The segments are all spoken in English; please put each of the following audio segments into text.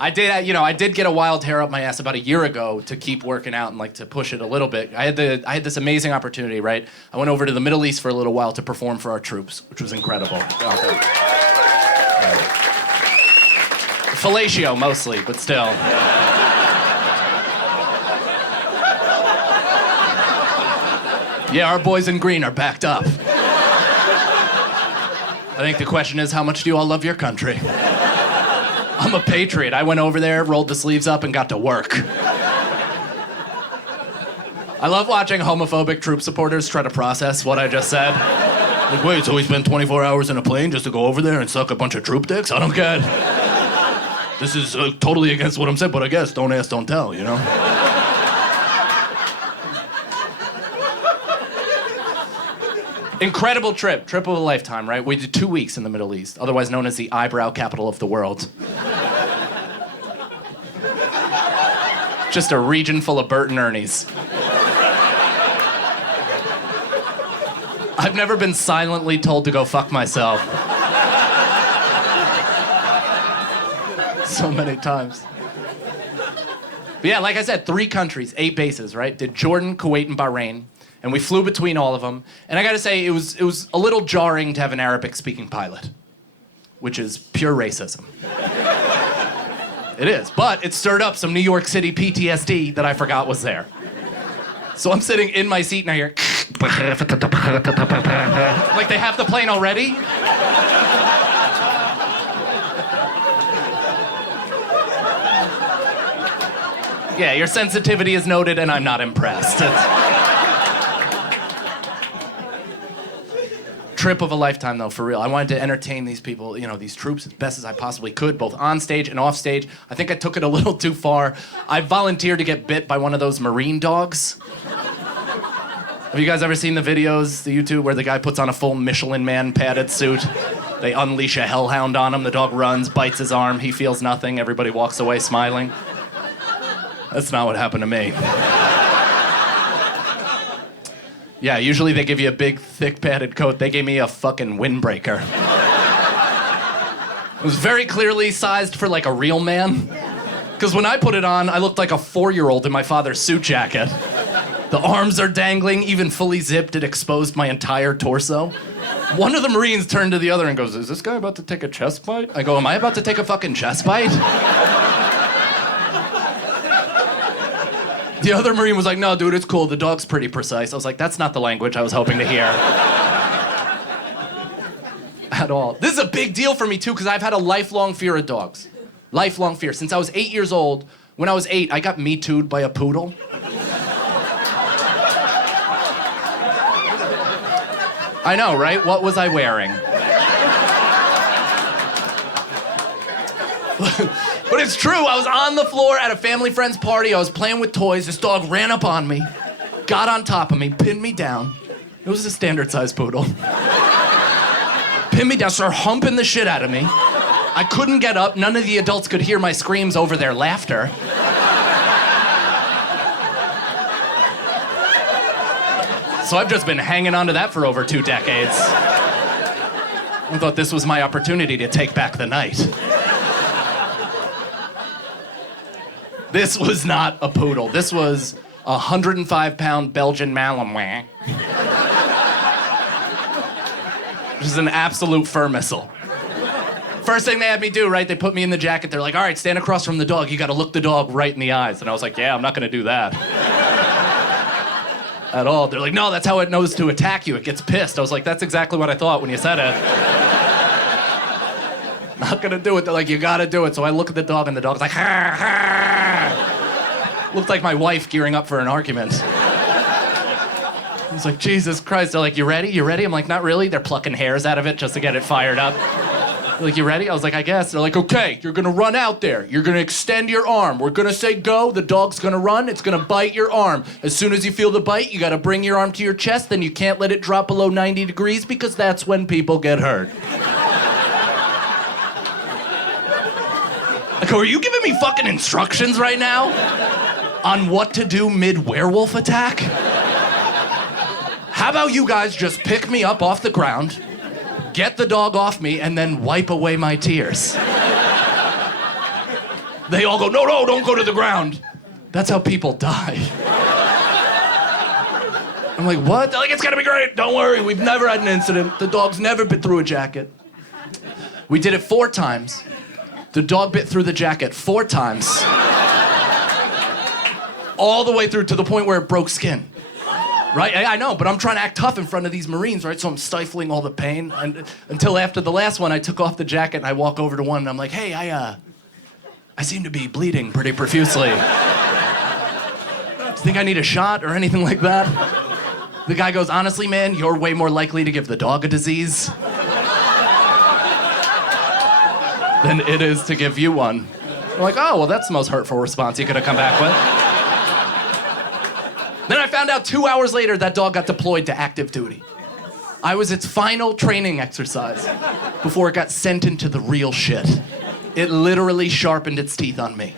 I did get a wild hair up my ass about a year ago to keep working out and like to push it a little bit. I had this amazing opportunity, right? I went over to the Middle East for a little while to perform for our troops, which was incredible. Fellatio mostly, but still. Yeah, our boys in green are backed up. I think the question is, how much do you all love your country? I'm a patriot. I went over there, rolled the sleeves up, and got to work. I love watching homophobic troop supporters try to process what I just said. Like, wait, so we spent 24 hours in a plane just to go over there and suck a bunch of troop dicks? I don't get it. This is totally against what I'm saying, but I guess don't ask, don't tell, you know? Incredible trip of a lifetime, right? We did 2 weeks in the Middle East, otherwise known as the eyebrow capital of the world. Just a region full of Bert and Ernie's. I've never been silently told to go fuck myself. So many times. But yeah, like I said, 3 countries, 8 bases, right? Did Jordan, Kuwait, and Bahrain. And we flew between all of them. And I gotta say, it was a little jarring to have an Arabic-speaking pilot, which is pure racism. It is, but it stirred up some New York City PTSD that I forgot was there. So I'm sitting in my seat and I hear, like they have the plane already? Yeah, your sensitivity is noted and I'm not impressed. Trip of a lifetime, though, for real. I wanted to entertain these people, these troops as best as I possibly could, both on stage and off stage. I think I took it a little too far. I volunteered to get bit by one of those marine dogs. Have you guys ever seen the videos, the YouTube, where the guy puts on a full Michelin Man padded suit? They unleash a hellhound on him. The dog runs, bites his arm. He feels nothing. Everybody walks away smiling. That's not what happened to me. Yeah, usually they give you a big, thick, padded coat. They gave me a fucking windbreaker. It was very clearly sized for, like, a real man. Because when I put it on, I looked like a 4-year-old in my father's suit jacket. The arms are dangling, even fully zipped. It exposed my entire torso. One of the Marines turned to the other and goes, "Is this guy about to take a chest bite?" I go, "Am I about to take a fucking chest bite?" The other Marine was like, "No, dude, it's cool. The dog's pretty precise." I was like, that's not the language I was hoping to hear. At all. This is a big deal for me, too, because I've had a lifelong fear of dogs. Lifelong fear. Since I was 8 years old, when I was 8, I got Me Too'd by a poodle. I know, right? What was I wearing? But it's true, I was on the floor at a family friend's party, I was playing with toys, this dog ran up on me, got on top of me, pinned me down. It was a standard size poodle. Pinned me down, started humping the shit out of me. I couldn't get up, none of the adults could hear my screams over their laughter. So I've just been hanging on to that for over 2 decades. I thought this was my opportunity to take back the night. This was not a poodle. This was a 105-pound Belgian Malinois. Which is an absolute fur missile. First thing they had me do, right, they put me in the jacket. They're like, "All right, stand across from the dog. You gotta look the dog right in the eyes." And I was like, "Yeah, I'm not gonna do that." At all. They're like, "No, that's how it knows to attack you. It gets pissed." I was like, "That's exactly what I thought when you said it." Not gonna do it. They're like, "You gotta do it." So I look at the dog and the dog's like, "Ha, ha." Looked like my wife gearing up for an argument. I was like, Jesus Christ. They're like, "You ready? You ready?" I'm like, "Not really." They're plucking hairs out of it just to get it fired up. They're like, "You ready?" I was like, "I guess." They're like, "Okay, you're gonna run out there. You're gonna extend your arm. We're gonna say go. The dog's gonna run. It's gonna bite your arm. As soon as you feel the bite, you gotta bring your arm to your chest. Then you can't let it drop below 90 degrees because that's when people get hurt." I go, "Are you giving me fucking instructions right now on what to do mid-werewolf attack? How about you guys just pick me up off the ground, get the dog off me, and then wipe away my tears?" They all go, no, don't go to the ground. That's how people die. I'm like, what? They're like, it's gonna be great. Don't worry. We've never had an incident. The dog's never bit through a jacket. We did it 4 times. The dog bit through the jacket 4 times. All the way through to the point where it broke skin. Right? I know, but I'm trying to act tough in front of these Marines, right? So I'm stifling all the pain. And until after the last one, I took off the jacket and I walk over to one and I'm like, hey, I seem to be bleeding pretty profusely. Do you think I need a shot or anything like that? The guy goes, honestly, man, you're way more likely to give the dog a disease than it is to give you one. I'm like, oh, well, that's the most hurtful response you could have come back with. Then I found out 2 hours later that dog got deployed to active duty. I was its final training exercise before it got sent into the real shit. It literally sharpened its teeth on me.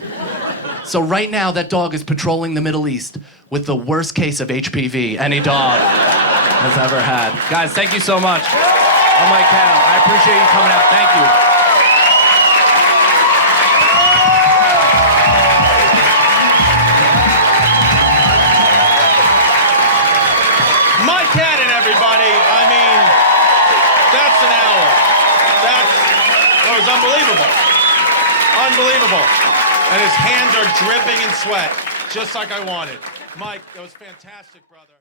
So right now, that dog is patrolling the Middle East with the worst case of HPV any dog has ever had. Guys, thank you so much. Oh my cow, I appreciate you coming out. Thank you. Mike Cannon, everybody. I mean, that's an hour. That was unbelievable. Unbelievable. And his hands are dripping in sweat, just like I wanted. Mike, that was fantastic, brother.